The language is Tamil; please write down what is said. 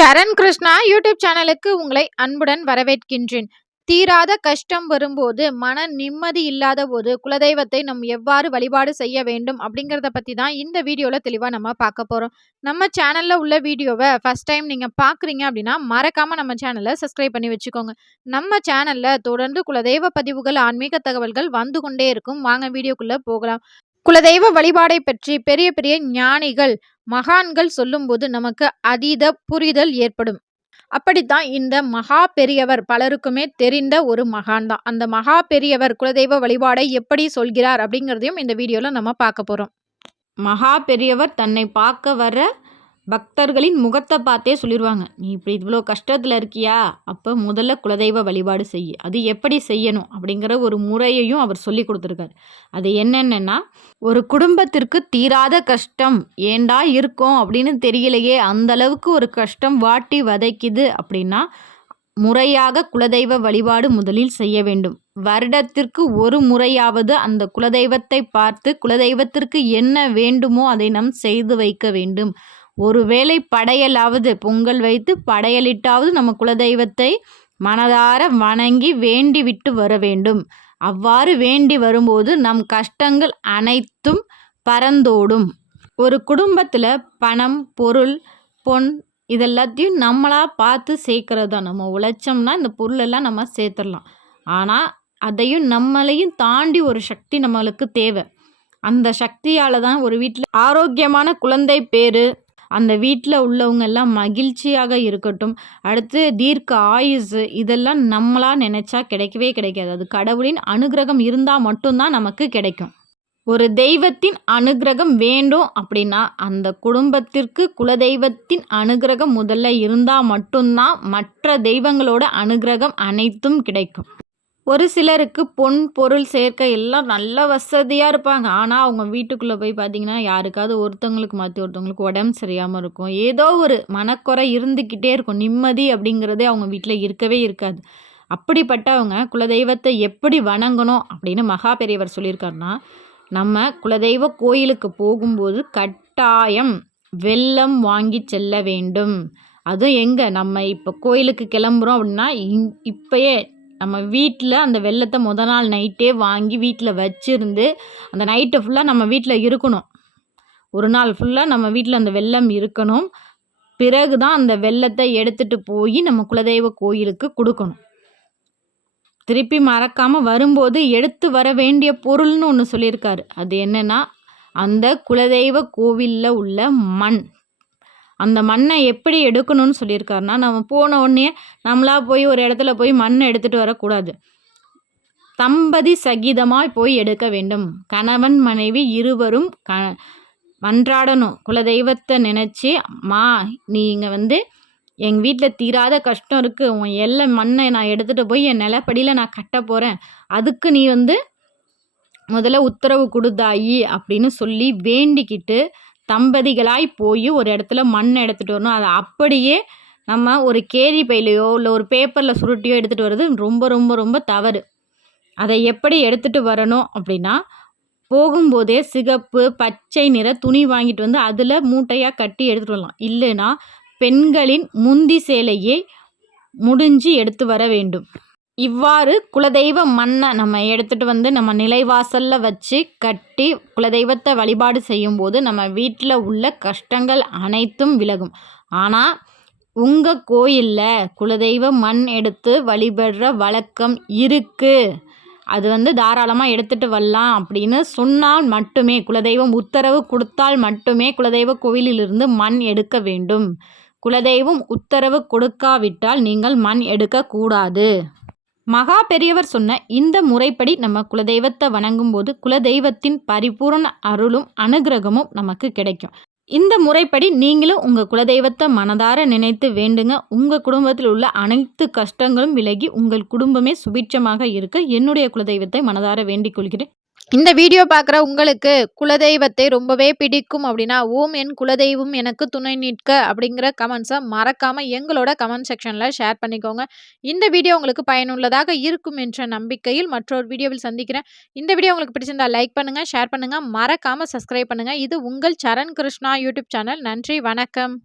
சரண் கிருஷ்ணா யூடியூப் சேனலுக்கு உங்களை அன்புடன் வரவேற்கின்றேன். தீராத கஷ்டம் வரும்போது, மன நிம்மதி இல்லாத போது, குலதெய்வத்தை நம்ம எவ்வாறு வழிபாடு செய்ய வேண்டும் அப்படிங்கிறத பத்தி தான் இந்த வீடியோல தெளிவா நம்ம பார்க்க போறோம். நம்ம சேனல்ல உள்ள வீடியோவை ஃபர்ஸ்ட் டைம் நீங்க பார்க்குறீங்க அப்படின்னா, மறக்காம நம்ம சேனலை சப்ஸ்கிரைப் பண்ணி வச்சுக்கோங்க. நம்ம சேனல்ல தொடர்ந்து குலதெய்வ பதிவுகள், ஆன்மீக தகவல்கள் வந்து கொண்டே இருக்கும். வாங்க வீடியோக்குள்ள போகலாம். குலதெய்வ வழிபாடை பற்றி பெரிய பெரிய ஞானிகள், மகான்கள் சொல்லும்போது நமக்கு அதீத புரிதல் ஏற்படும். அப்படித்தான் இந்த மகா பெரியவர் பலருக்குமே தெரிந்த ஒரு மகான் தான். அந்த மகா பெரியவர் குலதெய்வ வழிபாடை எப்படி சொல்கிறார் அப்படிங்கிறதையும் இந்த வீடியோல நம்ம பார்க்க போறோம். மகா பெரியவர் தன்னை பார்க்க வர பக்தர்களின் முகத்தை பார்த்தே சொல்லிடுவாங்க. நீ இப்படி இவ்வளோ கஷ்டத்தில் இருக்கியா, அப்போ முதல்ல குலதெய்வ வழிபாடு செய். அது எப்படி செய்யணும் அப்படிங்கிற ஒரு முறையையும் அவர் சொல்லி கொடுத்துருக்காரு. அது என்னென்னா, ஒரு குடும்பத்திற்கு தீராத கஷ்டம் ஏண்டா இருக்கும் அப்படின்னு தெரியலையே, அந்த அளவுக்கு ஒரு கஷ்டம் வாட்டி வதைக்குது அப்படின்னா, முறையாக குலதெய்வ வழிபாடு முதலில் செய்ய வேண்டும். வருடத்திற்கு ஒரு முறையாவது அந்த குலதெய்வத்தை பார்த்து குலதெய்வத்திற்கு என்ன வேண்டுமோ அதை நாம் செய்து வைக்க வேண்டும். ஒருவேளை படையலாவது பொங்கல் வைத்து படையலிட்டாவது நம்ம குலதெய்வத்தை மனதார வணங்கி வேண்டி விட்டு வர வேண்டும். அவ்வாறு வேண்டி வரும்போது நம் கஷ்டங்கள் அனைத்தும் பறந்தோடும். ஒரு குடும்பத்தில் பணம், பொருள், பொன் இதெல்லாத்தையும் நம்மளாக பார்த்து சேர்க்கறது தான். நம்ம உழைச்சோம்னா இந்த பொருளெல்லாம் நம்ம சேர்த்துடலாம். ஆனால் அதையும் நம்மளையும் தாண்டி ஒரு சக்தி நம்மளுக்கு தேவை. அந்த சக்தியால் தான் ஒரு வீட்டில் ஆரோக்கியமான குழந்தை பேர், அந்த வீட்டில் உள்ளவங்க எல்லாம் மகிழ்ச்சியாக இருக்கட்டும், அடுத்து தீர்க்க ஆயுசு, இதெல்லாம் நம்மளாக நினச்சா கிடைக்கவே கிடைக்காது. அது கடவுளின் அனுகிரகம் இருந்தால் மட்டும்தான் நமக்கு கிடைக்கும். ஒரு தெய்வத்தின் அனுகிரகம் வேண்டும் அப்படின்னா அந்த குடும்பத்திற்கு குலதெய்வத்தின் அனுகிரகம் முதல்ல இருந்தால் மட்டும்தான் மற்ற தெய்வங்களோட அனுகிரகம் அனைத்தும் கிடைக்கும். ஒரு சிலருக்கு பொன் பொருள் சேர்க்கை எல்லாம் நல்ல வசதியாக இருப்பாங்க. ஆனால் அவங்க வீட்டுக்குள்ளே போய் பார்த்தீங்கன்னா யாருக்காவது ஒருத்தவங்களுக்கு மாற்றி ஒருத்தவங்களுக்கு உடம்பு சரியாமல் இருக்கும். ஏதோ ஒரு மனக்குறை இருந்துக்கிட்டே இருக்கும். நிம்மதி அப்படிங்கிறதே அவங்க வீட்டில் இருக்கவே இருக்காது. அப்படிப்பட்டவங்க குலதெய்வத்தை எப்படி வணங்கணும் அப்படின்னு மகா பெரியவர் சொல்லியிருக்காருன்னா, நம்ம குலதெய்வ கோயிலுக்கு போகும்போது கட்டாயம் வெல்லம் வாங்கி செல்ல வேண்டும். அதுவும் எங்கே நம்ம இப்போ கோயிலுக்கு கிளம்புறோம் அப்படின்னா இப்போயே நம்ம வீட்டில் அந்த வெல்லத்தை நாள் நைட்டே வாங்கி வீட்டில் வச்சுருந்து அந்த நைட்டை ஃபுல்லாக நம்ம வீட்டில் இருக்கணும். ஒரு நாள் ஃபுல்லாக நம்ம வீட்டில் அந்த வெல்லம் இருக்கணும். பிறகு தான் அந்த வெல்லத்தை எடுத்துகிட்டு போய் நம்ம குலதெய்வ கோயிலுக்கு கொடுக்கணும். திருப்பி மறக்காமல் வரும்போது எடுத்து வர வேண்டிய பொருள்னு ஒன்று சொல்லியிருக்காரு. அது என்னென்னா, அந்த குலதெய்வ கோவிலில் உள்ள மண். அந்த மண்ணை எப்படி எடுக்கணும்னு சொல்லியிருக்காருன்னா, நம்ம போன உடனே நம்மளாக போய் ஒரு இடத்துல போய் மண்ணை எடுத்துகிட்டு வரக்கூடாது. தம்பதி சகிதமாக போய் எடுக்க வேண்டும். கணவன் மனைவி இருவரும் மன்றாடணும். குலதெய்வத்தை நினச்சி, அம்மா நீங்கள் எங்கள் வீட்டில் தீராத கஷ்டம் இருக்குது, உன் எல்லை மண்ணை நான் எடுத்துகிட்டு போய் என் நிலப்படியில் நான் கட்ட போகிறேன், அதுக்கு நீ முதல்ல உத்தரவு கொடுத்தாயி அப்படின்னு சொல்லி வேண்டிக்கிட்டு தம்பதிகளாய் போய் ஒரு இடத்துல மண் எடுத்துகிட்டு வரணும். அதை அப்படியே நம்ம ஒரு கேரி பையிலையோ இல்லை ஒரு பேப்பரில் சுருட்டியோ எடுத்துகிட்டு வர்றது ரொம்ப ரொம்ப ரொம்ப தவறு. அதை எப்படி எடுத்துகிட்டு வரணும் அப்படின்னா, போகும்போதே சிகப்பு பச்சை நிற துணி வாங்கிட்டு அதில் மூட்டையாக கட்டி எடுத்துகிட்டு வரலாம். இல்லைன்னா பெண்களின் முந்தி சேலையை முடிஞ்சு எடுத்து வர வேண்டும். இவ்வாறு குலதெய்வ மண்ணை நம்ம எடுத்துகிட்டு நம்ம நிலைவாசலில் வச்சு கட்டி குலதெய்வத்தை வழிபாடு செய்யும்போது நம்ம வீட்டில் உள்ள கஷ்டங்கள் அனைத்தும் விலகும். ஆனால் உங்கள் கோயிலில் குலதெய்வ மண் எடுத்து வழிபடுற வழக்கம் இருக்குது. அது தாராளமாக எடுத்துகிட்டு வரலாம் அப்படின்னு சொன்னால் மட்டுமே, குலதெய்வம் உத்தரவு கொடுத்தால் மட்டுமே குலதெய்வ கோவிலிலிருந்து மண் எடுக்க வேண்டும். குலதெய்வம் உத்தரவு கொடுக்காவிட்டால் நீங்கள் மண் எடுக்கக்கூடாது. மகா பெரியவர் சொன்ன இந்த முறைப்படி நம்ம குலதெய்வத்தை வணங்கும் போது குலதெய்வத்தின் பரிபூரண அருளும் அனுகிரகமும் நமக்கு கிடைக்கும். இந்த முறைப்படி நீங்களும் உங்கள் குலதெய்வத்தை மனதார நினைத்து வேண்டுங்க. உங்கள் குடும்பத்தில் உள்ள அனைத்து கஷ்டங்களும் விலகி உங்கள் குடும்பமே சுபிட்சமாக இருக்க என்னுடைய குலதெய்வத்தை மனதார வேண்டிக் கொள்கிறேன். இந்த வீடியோ பார்க்குற உங்களுக்கு குலதெய்வத்தை ரொம்பவே பிடிக்கும் அப்படின்னா, ஓம் என் குலதெய்வம் எனக்கு துணை நிற்க அப்படிங்கிற கமெண்ட்ஸை மறக்காமல் எங்களோட கமெண்ட் செக்ஷனில் ஷேர் பண்ணிக்கோங்க. இந்த வீடியோ உங்களுக்கு பயனுள்ளதாக இருக்கும் என்ற நம்பிக்கையில் மற்றொரு வீடியோவில் சந்திக்கிறேன். இந்த வீடியோ உங்களுக்கு பிடிச்சிருந்தால் லைக் பண்ணுங்கள், ஷேர் பண்ணுங்கள், மறக்காமல் சப்ஸ்கிரைப் பண்ணுங்கள். இது உங்கள் சரண் கிருஷ்ணா யூடியூப் சேனல். நன்றி, வணக்கம்.